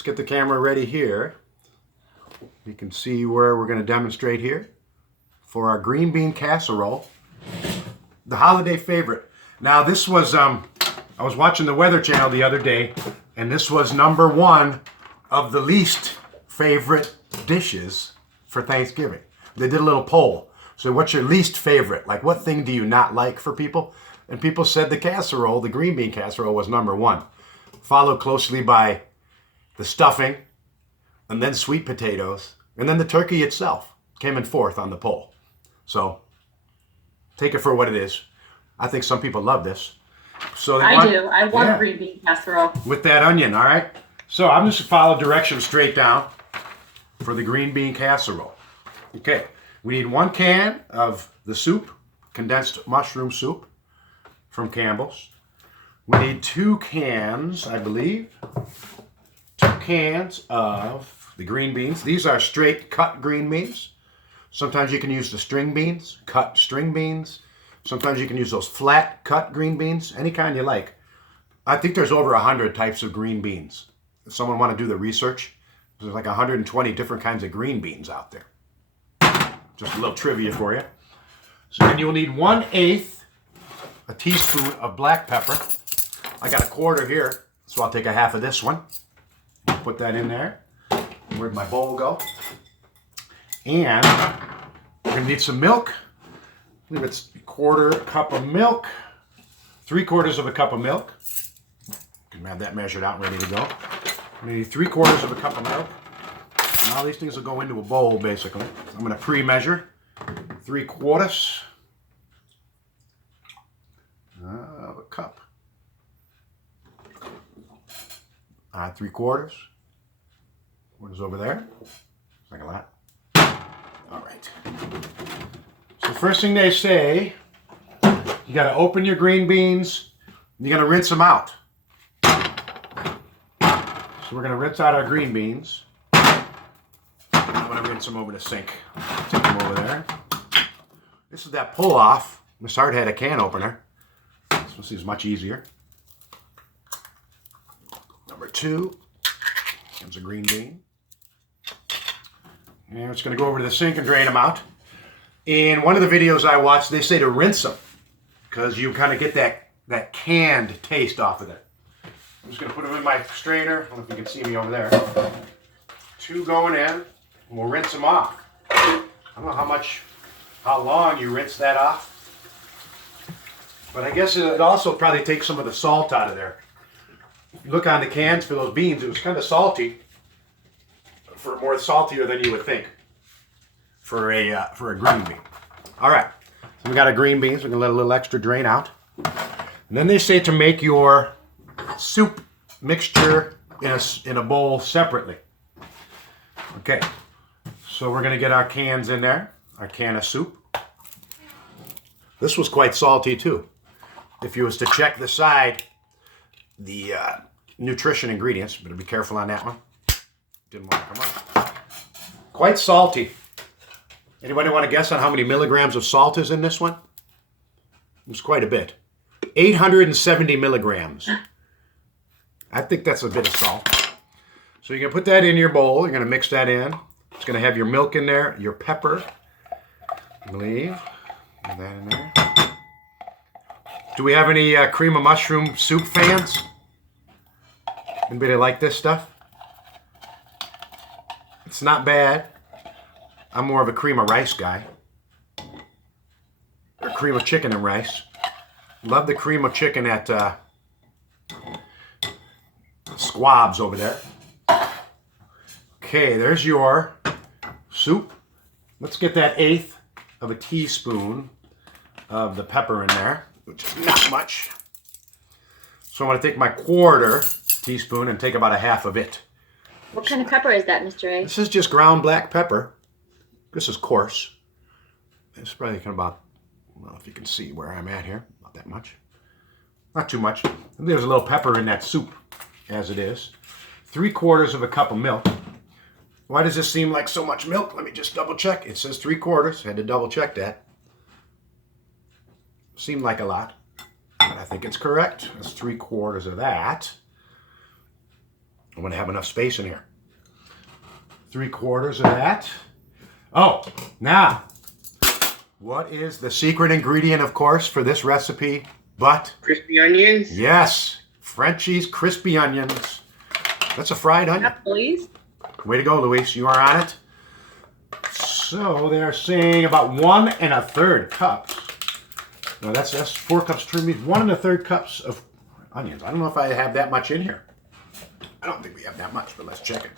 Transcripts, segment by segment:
let's get the camera ready here. You can see where we're going to demonstrate here for our green bean casserole, the holiday favorite. Now this was, I was watching the Weather Channel the other day, and this was #1 of the least favorite dishes for Thanksgiving. They did a little poll. So what's your least favorite? Like, what thing do you not like for people? And people said the casserole, the green bean casserole, was #1. Followed closely by the stuffing, and then sweet potatoes, and then the turkey itself came in 4th on the poll. So take it for what it is. I think some people love this. So I do. I love green bean casserole. With that onion, all right? So I'm just follow directions straight down for the green bean casserole. Okay, we need 1 can of the soup, condensed mushroom soup from Campbell's. We need 2 cans, I believe. 2 cans of the green beans. These are straight cut green beans. Sometimes you can use the string beans, cut string beans. Sometimes you can use those flat cut green beans, any kind you like. I think there's over 100 types of green beans. If someone want to do the research, there's like 120 different kinds of green beans out there. Just a little trivia for you. So then you'll need 1/8 a teaspoon of black pepper. I got a quarter here, so I'll take a half of this one. Put that in there. Where'd my bowl go? And we're gonna need some milk. I believe it's ¼ cup of milk. 3/4 of a cup of milk. You can have that measured out and ready to go. We need 3/4 of a cup of milk. And all these things will go into a bowl, basically. So I'm gonna pre-measure 3/4 of a cup. 3/4. What is over there? Like a lot. All right. So first thing they say, you got to open your green beans. You got to rinse them out. So we're going to rinse out our green beans. I'm going to rinse them over the sink. Take them over there. This is that pull off. Miss Hart had a can opener. This one seems much easier. #2. Comes a green bean. And we're just going to go over to the sink and drain them out. In one of the videos I watched, they say to rinse them because you kind of get that canned taste off of it. I'm just going to put them in my strainer. I don't know if you can see me over there. 2 going in, and we'll rinse them off. I don't know how long you rinse that off, but I guess it also probably takes some of the salt out of there. If you look on the cans for those beans, it was kind of salty, more saltier than you would think for a green bean. All right, so we got our green beans. We're gonna let a little extra drain out. And then they say to make your soup mixture in a bowl separately. Okay, so we're gonna get our cans in there, our can of soup. This was quite salty too. If you was to check the side, the nutrition ingredients, better be careful on that one. Didn't want to come up. Quite salty. Anybody want to guess on how many milligrams of salt is in this one? It's quite a bit. 870 milligrams. I think that's a bit of salt. So you're going to put that in your bowl. You're going to mix that in. It's going to have your milk in there, your pepper, I believe. Put that in there. Do we have any cream of mushroom soup fans? Anybody like this stuff? It's not bad. I'm more of a cream of rice guy. Or cream of chicken and rice. Love the cream of chicken at Squab's over there. Okay, there's your soup. Let's get that 1/8 of a teaspoon of the pepper in there, which is not much. So I'm going to take my 1/4 teaspoon and take about a half of it. What kind of pepper is that, Mr. A? This is just ground black pepper. This is coarse. It's probably about, I don't know if you can see where I'm at here. Not that much. Not too much. There's a little pepper in that soup, as it is. 3/4 of a cup of milk. Why does this seem like so much milk? Let me just double check. It says 3/4. Had to double check that. Seemed like a lot, but I think it's correct. That's 3/4 of that. I'm going to have enough space in here. 3/4 of that. Oh, now, what is the secret ingredient, of course, for this recipe? But Crispy onions? yes, Frenchie's crispy onions. That's a fried onion. Please. Way to go, Luis. You are on it. So they're saying about 1 1/3 cups. No, that's 4 cups trimmed meat. 1 1/3 cups of onions. I don't know if I have that much in here. I don't think we have that much, but let's check it.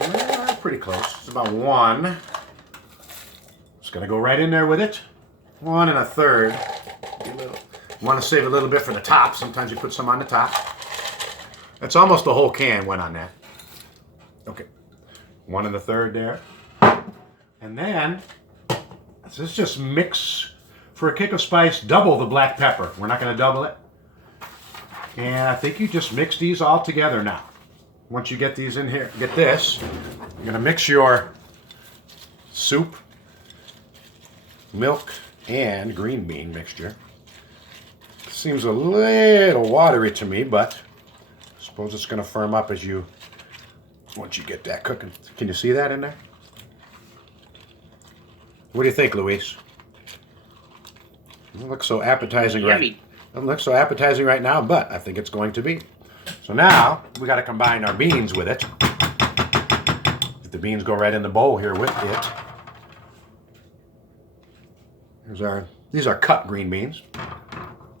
Well, pretty close. It's about 1. Just gonna go right in there with it. 1 1/3. Want to save a little bit for the top. Sometimes you put some on the top. That's almost the whole can went on that. Okay. 1 1/3 there. And then, let's just mix, for a kick of spice, double the black pepper. We're not going to double it. And I think you just mix these all together now. Once you get these in here, get this, you're going to mix your soup, milk, and green bean mixture. Seems a little watery to me, but I suppose it's going to firm up once you get that cooking. Can you see that in there? What do you think, Luis? It looks so appetizing Yummy. Doesn't look so appetizing right now, but I think it's going to be. So now we got to combine our beans with it. If the beans go right in the bowl here with it. These are cut green beans.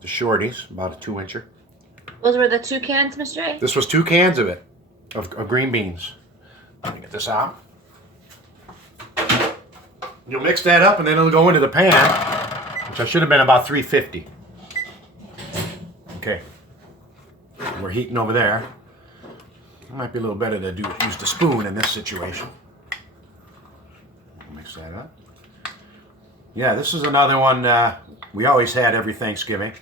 The shorties, about a 2-incher. Those were the 2 cans, Mr. A? This was 2 cans of it, of green beans. Let me get this out. You'll mix that up and then it'll go into the pan, which I should have been about 350. Okay. We're heating over there. It might be a little better to use the spoon in this situation. Mix that up. Yeah, this is another one we always had every Thanksgiving.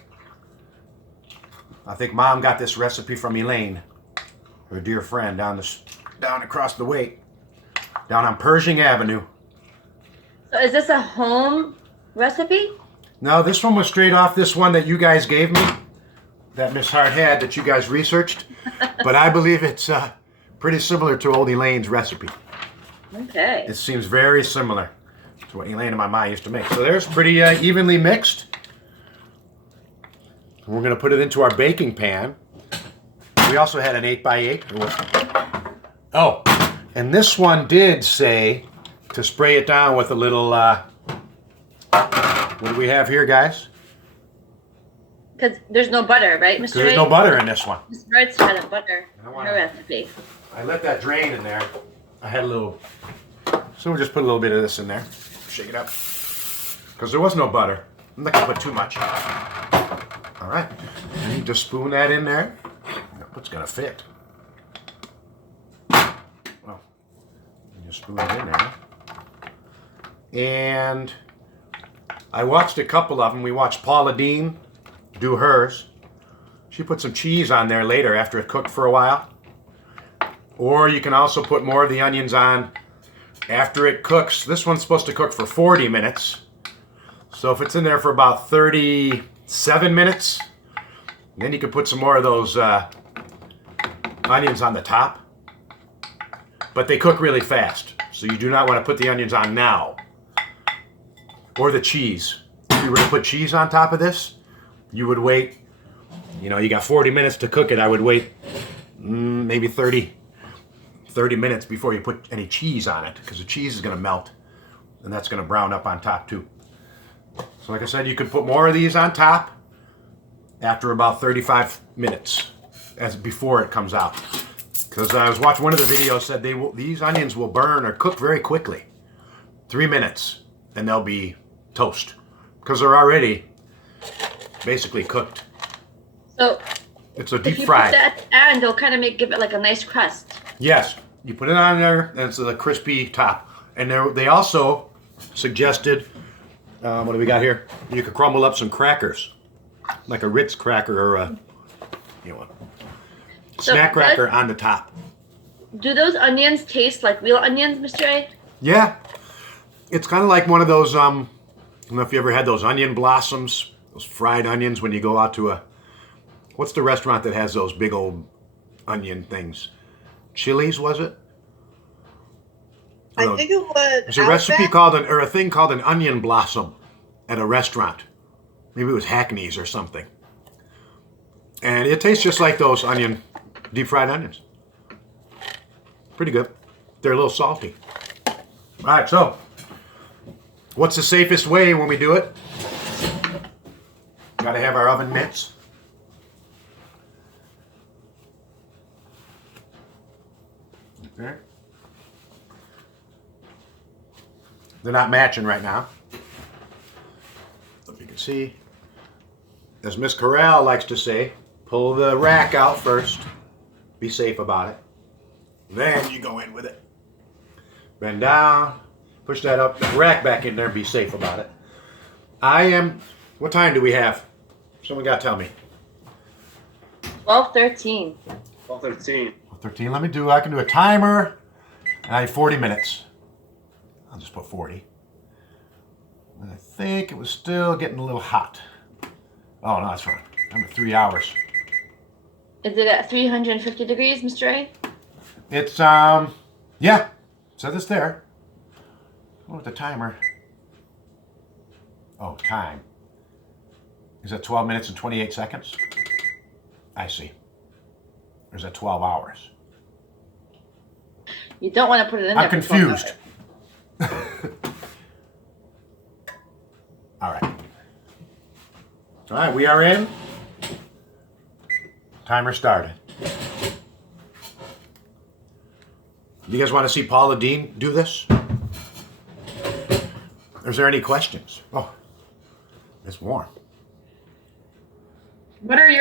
I think Mom got this recipe from Elaine, her dear friend down across the way, down on Pershing Avenue. So is this a home recipe? No, this one was straight off this one that you guys gave me, that Miss Hart had, that you guys researched. But I believe it's pretty similar to old Elaine's recipe. Okay. It seems very similar to what Elaine and my mom used to make. So there's pretty evenly mixed. We're going to put it into our baking pan. We also had an 8x8. Oh, and this one did say to spray it down with a little, what do we have here, guys? Because there's no butter, right, Mr. A? There's no butter in this one. Miss Hart's had a butter I in wanna- her recipe. I let that drain in there. I had a little, so we'll just put a little bit of this in there. Shake it up. Because there was no butter. I'm not going to put too much. All right. And you just spoon that in there. What's going to fit? Well, you just spoon it in there. And I watched a couple of them. We watched Paula Deen do hers. She put some cheese on there later after it cooked for a while. Or you can also put more of the onions on after it cooks. This one's supposed to cook for 40 minutes. So if it's in there for about 37 minutes, then you can put some more of those onions on the top. But they cook really fast. So you do not want to put the onions on now. Or the cheese. If you were to put cheese on top of this, you would wait, you got 40 minutes to cook it. I would wait maybe 30 minutes before you put any cheese on it, because the cheese is going to melt and that's going to brown up on top too. So like I said, you could put more of these on top after about 35 minutes before it comes out. Because I was watching one of the videos, said these onions will burn or cook very quickly. 3 minutes and they'll be toast, because they're already basically cooked. So It's a if deep you fried. put that at the end, they'll kind of give it like a nice crust. Yes, you put it on there, and it's the crispy top. And they also suggested, what do we got here? You could crumble up some crackers, like a Ritz cracker or a snack cracker on the top. Do those onions taste like real onions, Mr. A? Yeah, it's kind of like one of those. I don't know if you ever had those onion blossoms, those fried onions when you go out to What's the restaurant that has those big old onion things? Chili's, was it? I think it was There's a recipe Outback. called or a thing called an onion blossom at a restaurant. Maybe it was Hackney's or something. And it tastes just like those deep fried onions. Pretty good. They're a little salty. All right, so what's the safest way when we do it? Got to have our oven mitts. Okay. They're not matching right now. If you can see, as Miss Corral likes to say, pull the rack out first. Be safe about it. Then you go in with it. Bend down, push that up, the rack back in there, be safe about it. What time do we have? Someone got to tell me. 12:13. 12:13. 13, I can do a timer, and I have 40 minutes. I'll just put 40. And I think it was still getting a little hot. Oh, no, that's fine. I'm at 3 hours. Is it at 350 degrees, Mr. A? It's, yeah, says it's there. What with the timer? Oh, time. Is that 12 minutes and 28 seconds? I see. Or is that 12 hours? You don't want to put it in there. I'm for 12 hours. confused. All right. All right, we are in. Timer started. You guys want to see Paula Dean do this? Is there any questions? Oh, it's warm. What are your